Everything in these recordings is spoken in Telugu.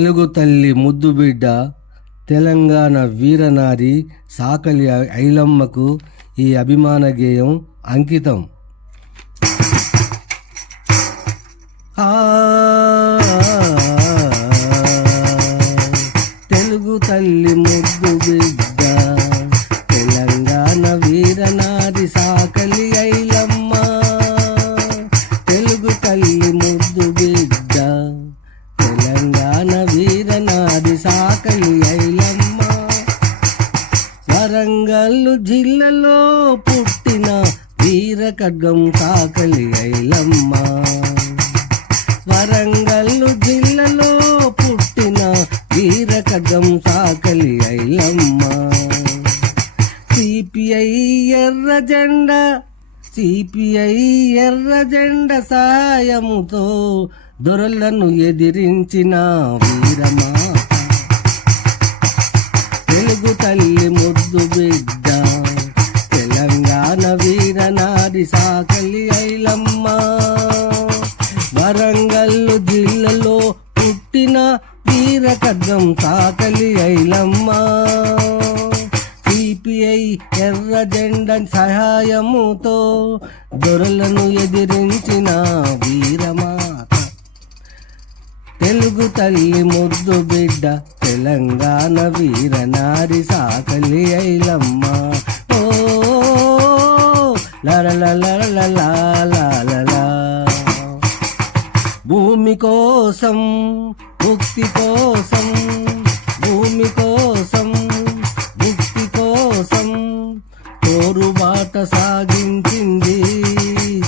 తెలుగు తల్లి ముద్దు బిడ్డ తెలంగాణ వీరనారి సాకలి ఐలమ్మకు ఈ అభిమాన గేయం అంకితం. తెలుగు తల్లి ముద్దు బిడ్డ తెలంగాణ వీరనారి సాకలి ఐలమ్మ. తెలుగు తల్లి ముద్దు బిడ్డ తెలంగాణ వీరనారి సాకలి ఐలమ్మ. వరంగల్లు జిల్లాలో పుట్టిన వీర ఖడ్గం సాకలి ఐలమ్మ. వరంగల్లు జిల్లాలో పుట్టిన వీర ఖడ్గం సాకలి ఐలమ్మ. సిపిఐ ఎర్ర జెండా సహాయముతో దొరలను ఎదిరించిన వీరమాత. తెలుగు తల్లి ముద్దు బిడ్డ తెలంగాణ వీరనారి సాకలి ఐలమ్మ. వరంగల్లు జిల్లాలో పుట్టిన వీర ఖడ్గం సాకలి ఐలమ్మ. సిపిఐ ఎర్ర జెండా సహాయముతో దొరలను ఎదిరించిన వీరమాత. తెలుగు తల్లి ముద్దు బిడ్డ తెలంగాణ వీరనారి సాకలి ఐలమ్మ. ఓ లలలలలలలలల. భూమి కోసం ముక్తి కోసం, భూమి కోసం ముక్తి కోసం పోరుబాట సాగించింది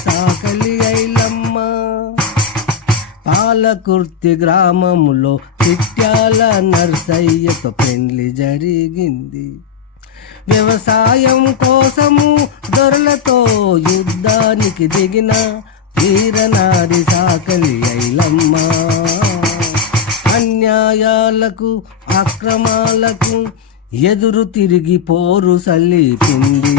సాకలి ఐలమ్మ. పాలకుర్తి గ్రామములో చిట్యాల నర్సయ్యతో పెళ్లి జరిగింది. వ్యవసాయం కోసము దొరలతో యుద్ధానికి దిగిన వీరనారి సాకలి ఐలమ్మ. అన్యాయాలకు అక్రమాలకు ఎదురు తిరిగి పోరు సల్లిపింది.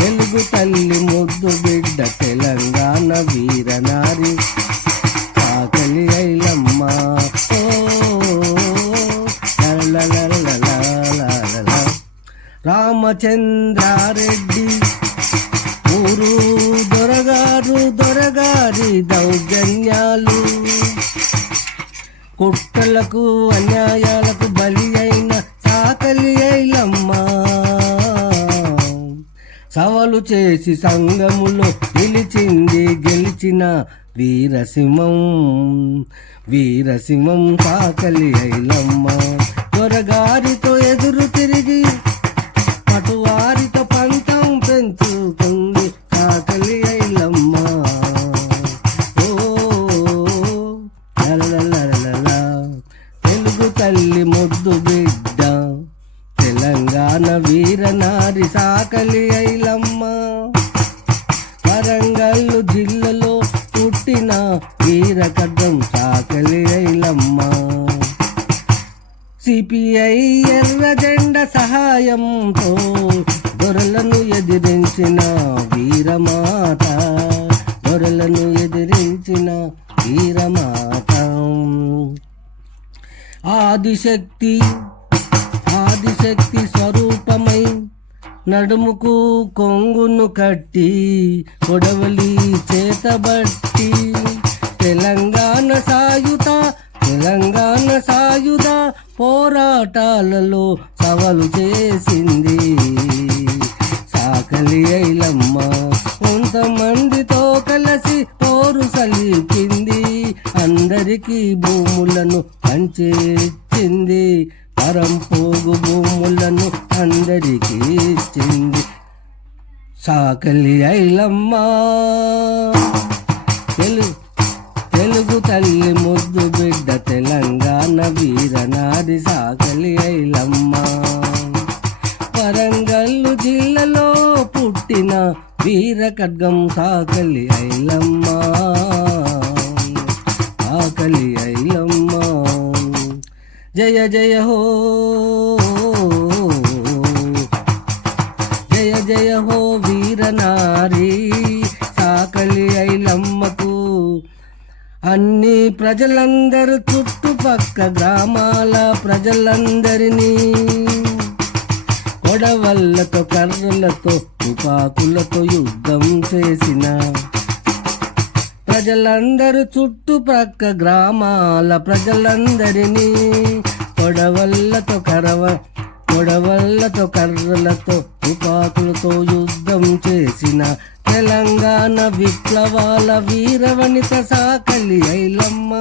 తెలుగు తల్లి ముద్దు బిడ్డ తెలంగాణ వీరనారి సాకలి ఐలమ్మ. ఓ రామచంద్రారెడ్డి ఊరు దొరగారి దౌర్జన్యాలు, కుట్రలకు అన్యాయాలకు బలి అయిన సాకలి ఐలమ్మ. సవాలు చేసి సంఘములో నిలిచింది గెలిచిన వీరసింహం సాకలి ఐలమ్మ. దొరగారితో ఎదురు తిరిగి పటువారితో పంతం పెంచుకుంది సాకలి ఐలమ్మ. ఓ లలలలలల. తెలుగు తల్లి ముద్దు బిడ్డ తెలంగాణ వీరనారి సాకలి ఐలమ్మ. వరంగల్లు జిల్లాలో పుట్టిన వీర ఖడ్గం సాకలి ఐలమ్మ. సిపిఐ ఎర్ర జెండా సహాయంతో దొరలను ఎదిరించిన వీరమాత. దొరలను ఎదిరించిన వీరమాత. ఆదిశక్తి స్వరూపమై నడుముకు కొంగును కట్టి కొడవలి చేతబట్టి తెలంగాణ సాయుధ పోరాటాలలో సవాలు చేసింది సాకలి ఐలమ్మ. కొంతమందితో కలిసి పోరు సలిపింది. అందరికీ భూములను పంచేసింది. పరంపోగు భూములను అందరికీ ఇచ్చింది సాకలి ఐలమ్మ. తెలుగు తల్లి ముద్దు బిడ్డ తెలంగాణ వీరనారి సాకలి ఐలమ్మ. వరంగల్లు జిల్లాలో పుట్టిన వీర ఖడ్గం సాకలి ఐలమ్మ. సాకలి ఐలమ్మ. జయ జయ హో, జయ జయ హో వీరనారి సాకలి ఐలమ్మకు అన్ని ప్రజలందరూ చుట్టుపక్క గ్రామాల ప్రజలందరినీ కొడవళ్ళతో కర్రలతో తుపాకులతో యుద్ధం చేసిన ప్రజలందరూ చుట్టుపక్క గ్రామాల ప్రజలందరినీ కొడవళ్ళతో కర్రలతో తుపాకులతో యుద్ధం చేసిన తెలంగాణ విప్లవాల వీరవనిత సాకలి ఐలమ్మ.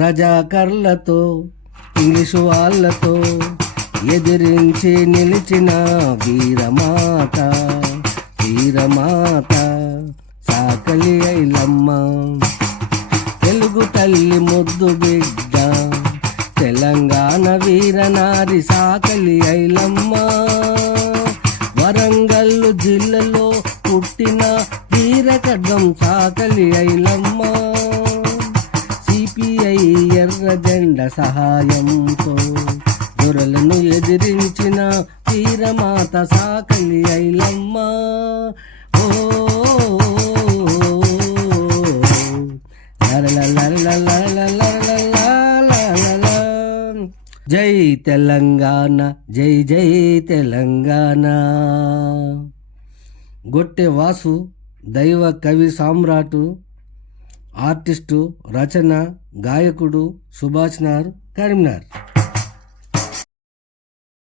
రజాకర్లతో ఇంగ్లీషు వాళ్ళతో ఎదిరించి నిలిచిన వీరమాత సాకలి ఐలమ్మ. తెలుగు తల్లి ముద్దు బిడ్డ తెలంగాణ వీరనారి సాకలి ఐలమ్మ. వరంగల్లు జిల్లాలో పుట్టిన వీరఖడ్గం సాకలి ఐలమ్మ. సిపిఐ ఎర్ర జెండా సహాయంతో దొరలను ఎదిరించిన వీరమాత సాకలి ఐలమ్మ. ఓ జై తెలంగాణ, జై జై తెలంగాణ. గొట్టె వాసు దైవ కవి సామ్రాటు, ఆర్టిస్టు, రచన, గాయకుడు, సుభాష్ నార్, కరీంనగర్.